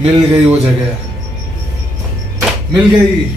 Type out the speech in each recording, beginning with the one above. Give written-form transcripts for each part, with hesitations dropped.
मिल गई वो जगह, मिल गई।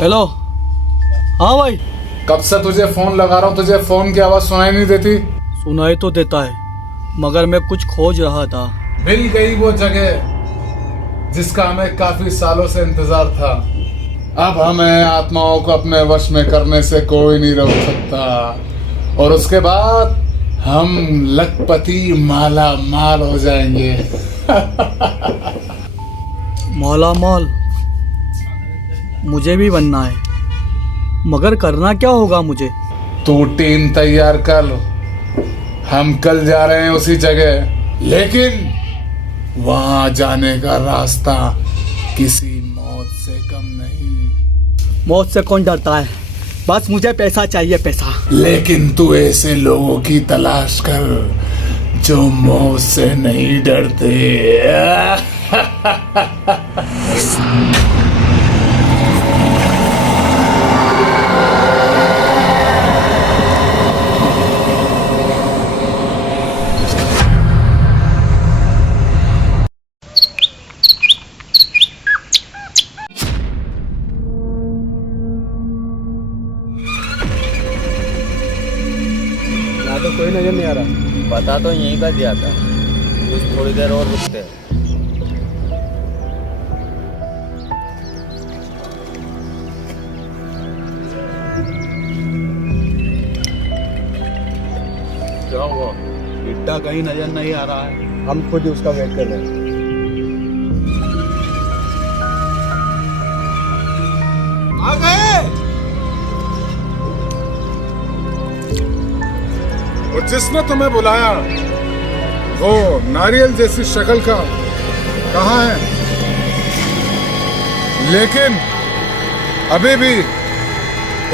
हेलो। हाँ भाई। कब से तुझे फोन लगा रहा हूँ, तुझे फोन की आवाज सुनाई नहीं देती? सुनाई तो देता है मगर मैं कुछ खोज रहा था। मिल गई वो जगह जिसका हमें काफी सालों से इंतजार था। अब हमें आत्माओं को अपने वश में करने से कोई नहीं रोक सकता, और उसके बाद हम लखपति माला माल हो जाएंगे। मौला मौल मुझे भी बनना है, मगर करना क्या होगा मुझे? तू टीम तैयार कर, हम कल जा रहे हैं उसी जगह, लेकिन वहां जाने का रास्ता किसी मौत से कम नहीं। मौत से कौन डरता है, बस मुझे पैसा चाहिए, पैसा। लेकिन तू ऐसे लोगों की तलाश कर जो मौत से नहीं डरते। तो कोई नजर नहीं आ रहा। पता तो यहीं का दिया था, कुछ थोड़ी देर और रुकते हैं। क्या हुआ? बिट्टा कहीं नजर नहीं आ रहा है, हम खुद ही उसका वेट कर रहे हैं। आ गए। और जिसने तुम्हें बुलाया वो नारियल जैसी शक्ल का कहाँ है? लेकिन अभी भी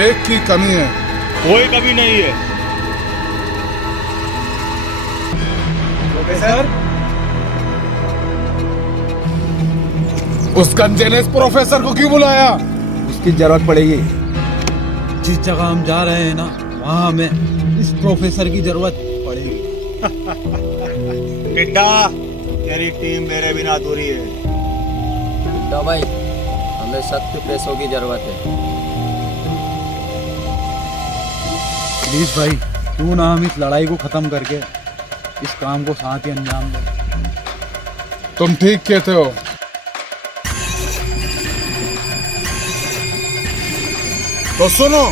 एक की कमी है। कोई कमी नहीं है। प्रोफेसर, उस गंजे ने इस प्रोफेसर को क्यों बुलाया? उसकी जरूरत पड़ेगी। जिस जगह हम जा रहे हैं ना, वहाँ हमें इस प्रोफेसर की जरूरत पड़ेगी। टिड्डा, तेरी टीम मेरे बिना अधूरी है। टिड्डा भाई, हमें सख्त पैसों की जरूरत है। प्लीज भाई, क्यों ना हम इस लड़ाई को खत्म करके इस काम को साथ ही अंजाम दें। तुम ठीक कहते हो। तो सुनो,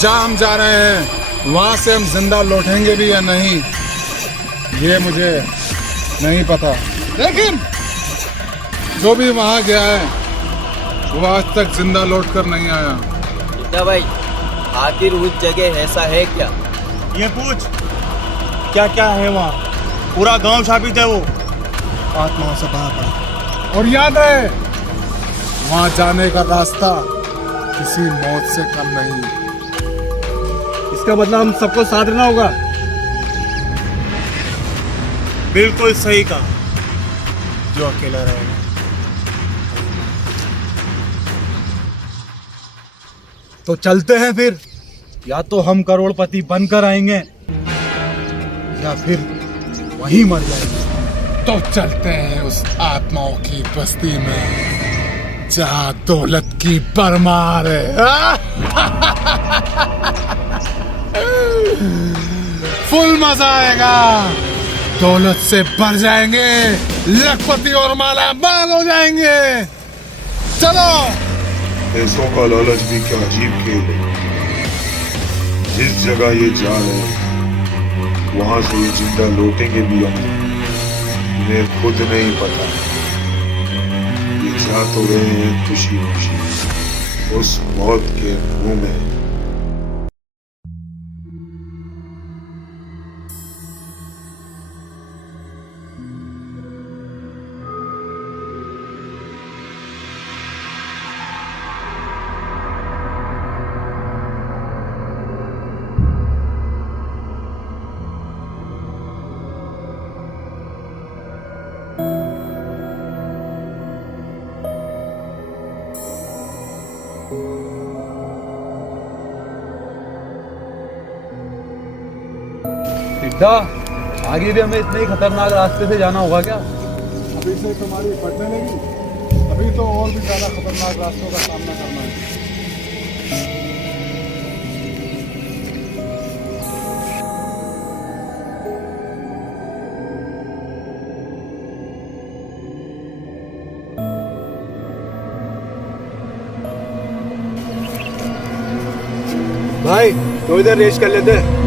जहाँ हम जा रहे हैं वहां से हम जिंदा लौटेंगे भी या नहीं ये मुझे नहीं पता, लेकिन जो भी वहां गया है वो आज तक जिंदा लौट कर नहीं आया। टिड्डा भाई, आखिर उस जगह ऐसा है क्या? ये पूछ, क्या क्या है वहाँ? पूरा गांव शापित है वो, आत्माओं से भरा पड़ा। और याद है, वहां जाने का रास्ता किसी मौत से कम नहीं। इसका मतलब हम सबको साथ रहना होगा। बिल्कुल सही कहा। जो अकेला रहेगा। तो चलते हैं फिर, या तो हम करोड़पति बनकर आएंगे या फिर वहीं मर जाएंगे। तो चलते हैं उस आत्माओं की बस्ती में जहाँ दौलत की भरमार है। फुल मजा आएगा, दौलत से भर जाएंगे, लखपति और माला माल हो जाएंगे। चलो। पैसों का लालच भी क्या अजीब खेल है। जिस जगह ये जा रहे हैं वहां से ये जिंदा लौटेंगे भी हम, इन्हें खुद नहीं पता। ये जा तो रहे हैं खुशी खुशी उस मौत के मुंह में। क्या आगे भी हमें इतने ही खतरनाक रास्ते से जाना होगा क्या? अभी से तुम्हारी बढ़ने लगी, अभी तो और भी ज़्यादा खतरनाक रास्तों का सामना करना है। भाई तो इधर रेस कर लेते हैं।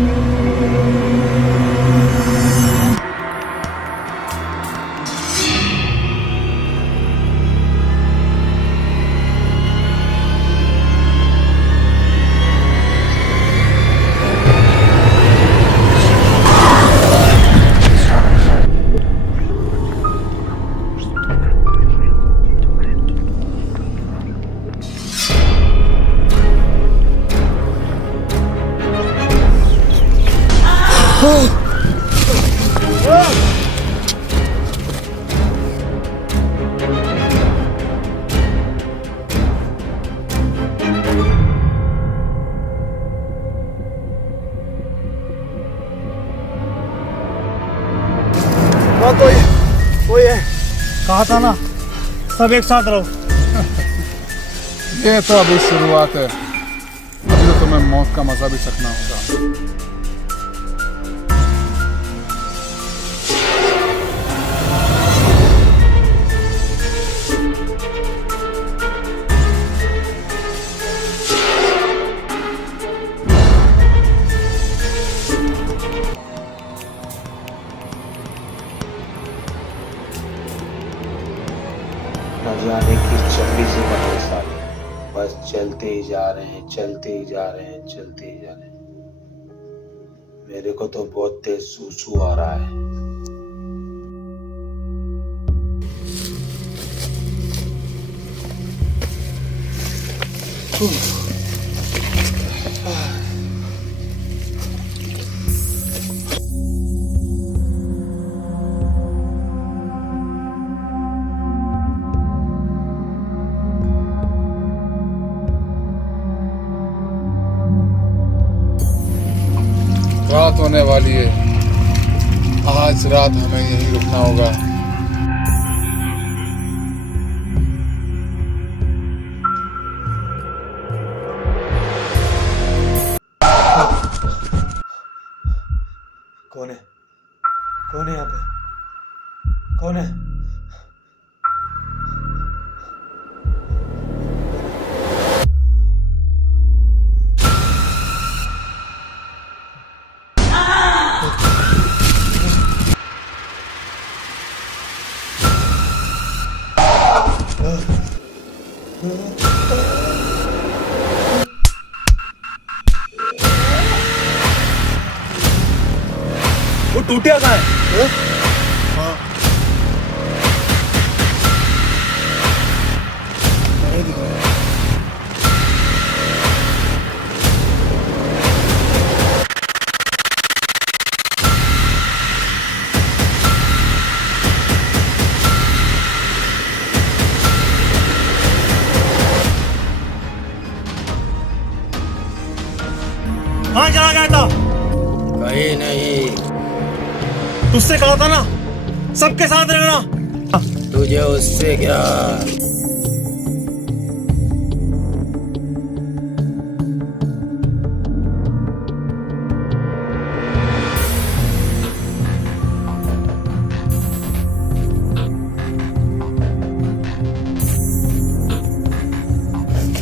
कोई है, कहा था ना सब एक साथ रहो। ये तो अभी शुरुआत है, अभी तो तुम्हें मौत का मजा भी चखना होगा। न जाने किस चक्री से बने साले, बस चलते ही जा रहे हैं, चलते ही जा रहे हैं, चलते ही जा रहे हैं। मेरे को तो बहुत तेज सूसू आ रहा है। रात होने वाली है, आज रात हमें यहीं रुकना होगा। कौन है? कौन है यहाँ पे? कौन है? वो टूटिया कहाँ है? कहाँ चला गया था? कहीं नहीं, तुझसे कहा था ना सबके साथ रहना। तुझे उससे क्या?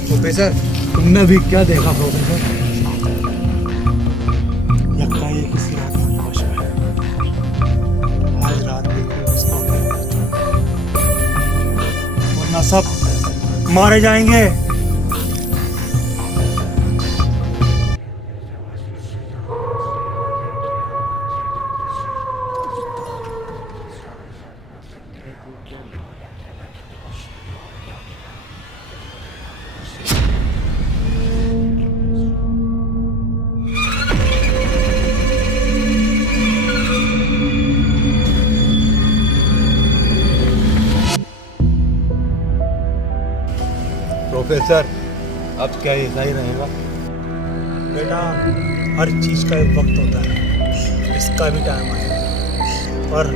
प्रोफेसर तुमने अभी क्या देखा प्रोफेसर? लगता है ये किसी आत्मा के वश में है। आज रात देखो इसका वरना सब मारे जाएंगे। प्रोफेसर अब क्या ऐसा ही रहेगा बेटा? हर चीज का एक वक्त होता है, इसका भी टाइम आएगा, पर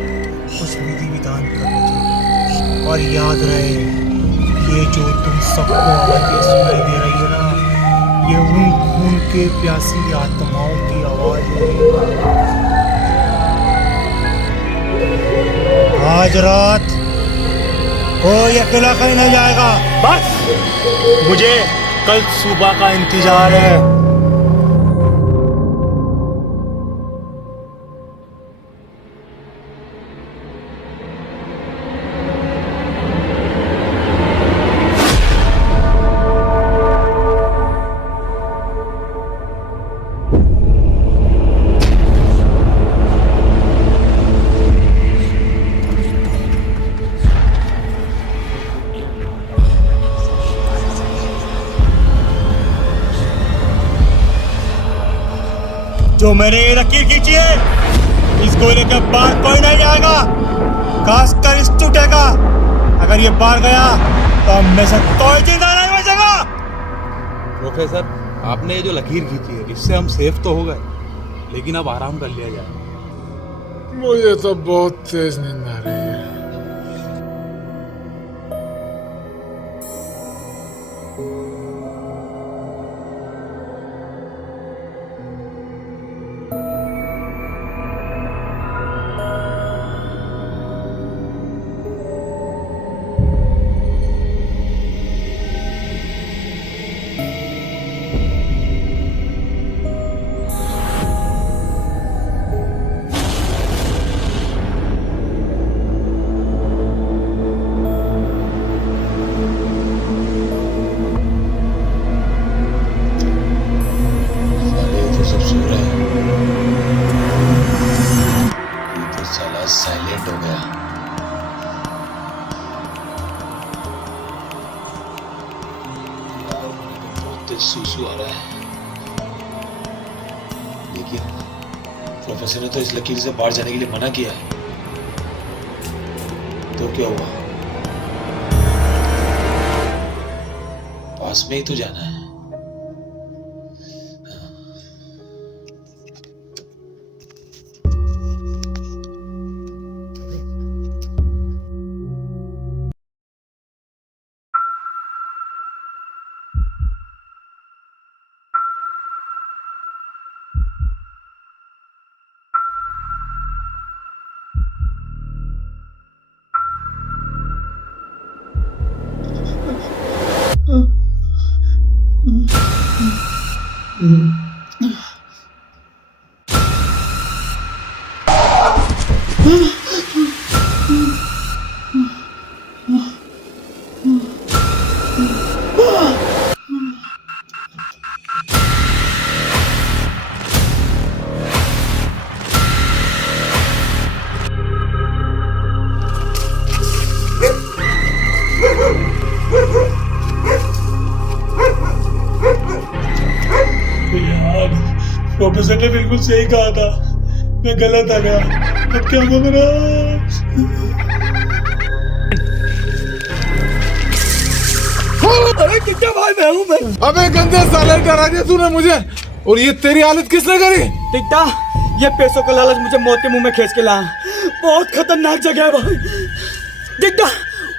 कुछ विधि विधान करना चाहिए। और याद रहे, ये जो तुम सबको आवाज़ें सुनाई दे रही है ना, ये उन खून के प्यासी आत्माओं की आवाज है। आज रात कोई अकेला कहीं नहीं जाएगा, बस मुझे कल सुबह का इंतजार है। जो मैंने ये लकीर खींची है, इस गोले के बाहर कोई नहीं जाएगा, खासकर इस टूटे का। अगर ये बाहर गया तो हम में से कोई जिंदा नहीं बचेगा। प्रोफेसर, आपने ये जो लकीर खींची है, इससे हम सेफ तो हो गए, लेकिन अब आराम कर लिया जाए। मुझे तो बहुत तेज नींद आ रही है। साइलेंट हो गया। बहुत तेज सूसू आ रहा है, लेकिन प्रोफेसर ने तो इस लकीर से बाहर जाने के लिए मना किया है। तो क्या हुआ, पास में ही तो जाना है। प्रोफेसर ने बिल्कुल सही कहा था, मैं गलत आ गया। अब क्या होगा मेरा? अरे कितना भाई मैं हूँ मैं। अबे गंदे साले, डरा दिया तूने मुझे। और ये तेरी हालत किसने करी? टिकटा, ये पैसों का लालच मुझे मौत के मुंह में खींच के लाया। बहुत खतरनाक जगह है भाई। टिकटा,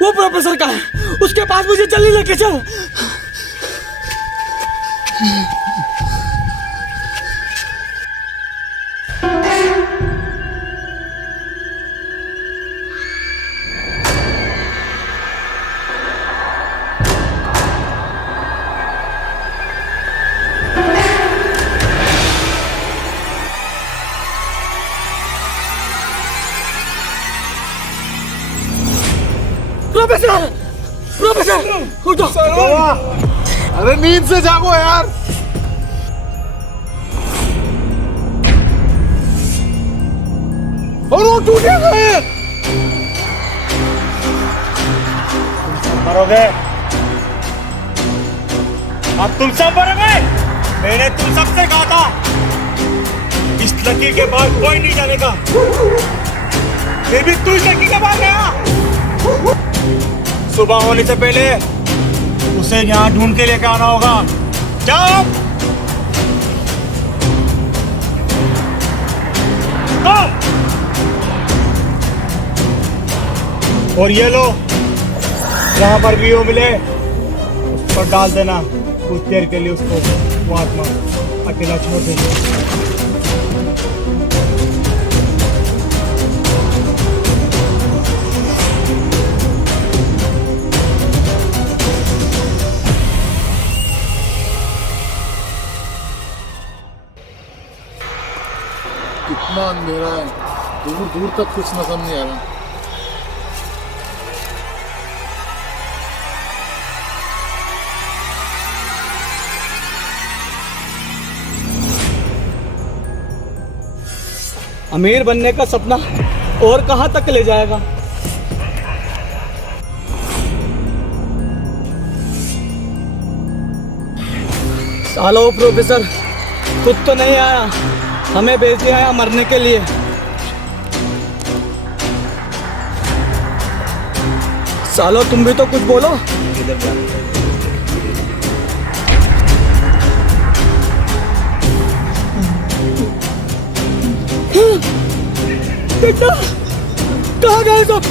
वो प्रोफेसर का है, उसके पास मुझे जल्दी लेके चल। प्रोफेसर, प्रोफेसर उठो। अरे नींद से जागो यार। और वो टूटे गए। मरोगे, अब तुम सब मरोगे। मैंने तुम सबसे कहा था, इस लकीर के बाद कोई नहीं जाने का। फिर भी तू इस लकीर के बाद गया। सुबह होने से पहले उसे यहाँ ढूंढ के लेकर आना होगा। जाओ। और ये लो, जहां पर भी वो मिले उस पर डाल देना। कुछ देर के लिए उसको वो आत्मा अकेला छोड़ देना। कितना अंधेरा है, दूर दूर तक कुछ नजर नहीं आ रहा। अमीर बनने का सपना और कहां तक ले जाएगा? सालो प्रोफेसर खुद तो नहीं आया, हमें भेज दिया है मरने के लिए। सालो तुम भी तो कुछ बोलो। बेटा कहाँ गए सब?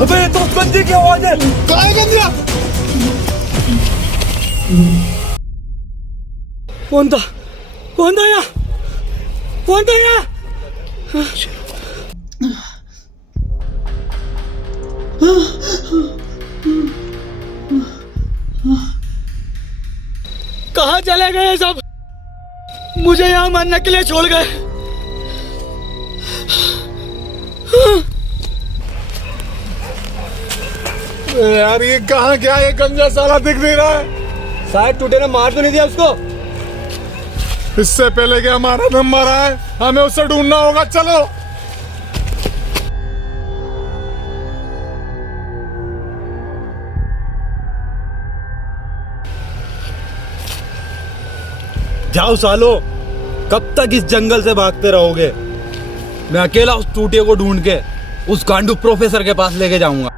अबे तो गंदी की आवाज है। कहाँ है गंदिया? कौन था? कौन था यहाँ? कौन था यहाँ? कहाँ चले गए सब? मुझे यहाँ मरने के लिए छोड़ गए। यार ये कहाँ क्या, ये गंजा साला दिख नहीं रहा है। शायद टूटे ने मार तो नहीं दिया उसको? इससे पहले कि हमारा दम मारा है, हमें उसे ढूंढना होगा। चलो जाओ सालो, कब तक इस जंगल से भागते रहोगे? मैं अकेला उस टूटे को ढूंढ के उस गांडू प्रोफेसर के पास लेके जाऊंगा।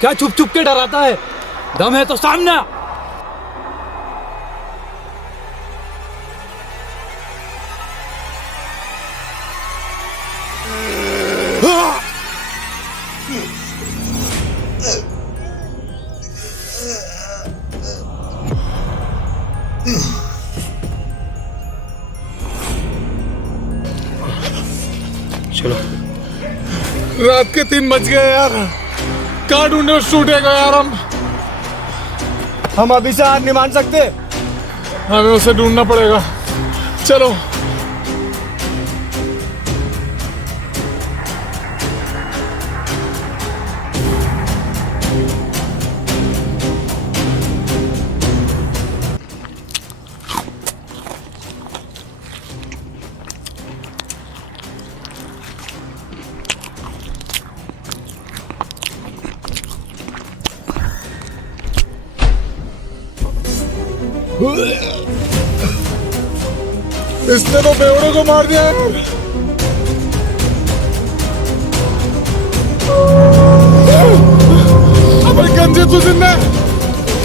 क्या छुप छुप के डराता है? दम है तो सामने आ। चलो, रात के 3 बज गए यार। कहाँ ढूंढे उस टूटे को यार? हम अभी से हार नहीं मान सकते। हमें उसे ढूंढना पड़ेगा। चलो इसने तो बेवड़े को मार दिया यार। अबे गंजे तू जिंदा है?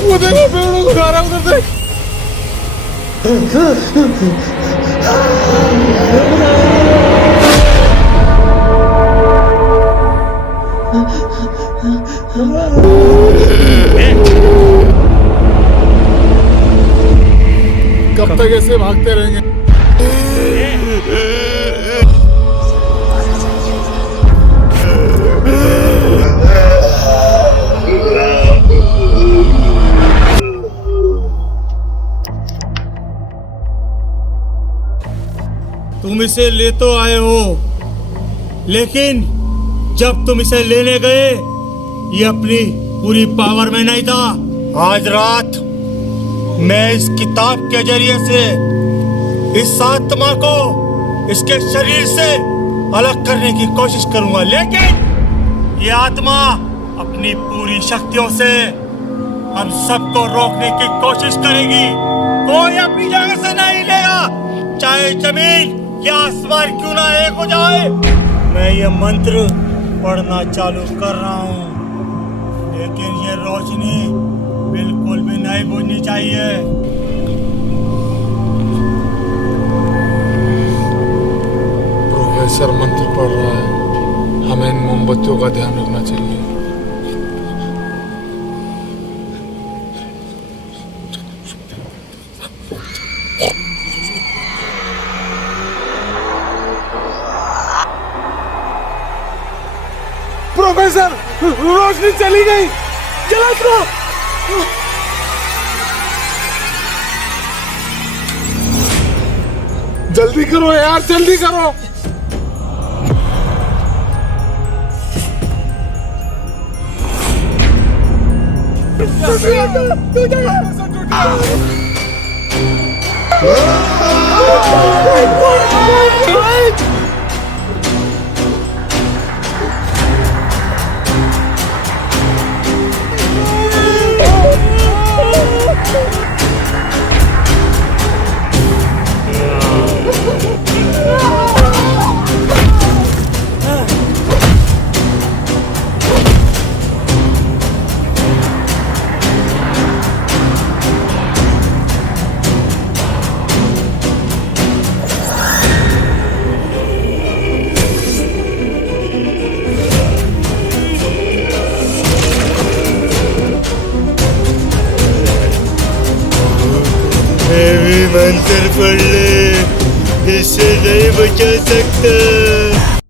वो देखो बेवड़े को खा रहा है उधर देख। कब तक ऐसे भागते रहेंगे? तुम इसे ले तो आए हो, लेकिन जब तुम इसे लेने गए ये अपनी पूरी पावर में नहीं था। आज रात मैं इस किताब के जरिए से इस आत्मा को इसके शरीर से अलग करने की कोशिश करूंगा, लेकिन ये आत्मा अपनी पूरी शक्तियों से हम सबको रोकने की कोशिश करेगी। कोई अपनी जगह से नहीं लेगा, चाहे जमीन या आसमान क्यों ना एक हो जाए। मैं ये मंत्र पढ़ना चालू कर रहा हूँ, लेकिन ये रोशनी बिल्कुल भी नहीं बुझनी चाहिए। प्रोफेसर मंत्र पढ़ रहा है, हमें इन मोमबत्तियों का ध्यान रखना चाहिए। प्रोफेसर, रोशनी चली गई, चला दो। जल्दी करो यार, जल्दी करो। मंत्र पढ़ ले, इससे नहीं बचा सकता।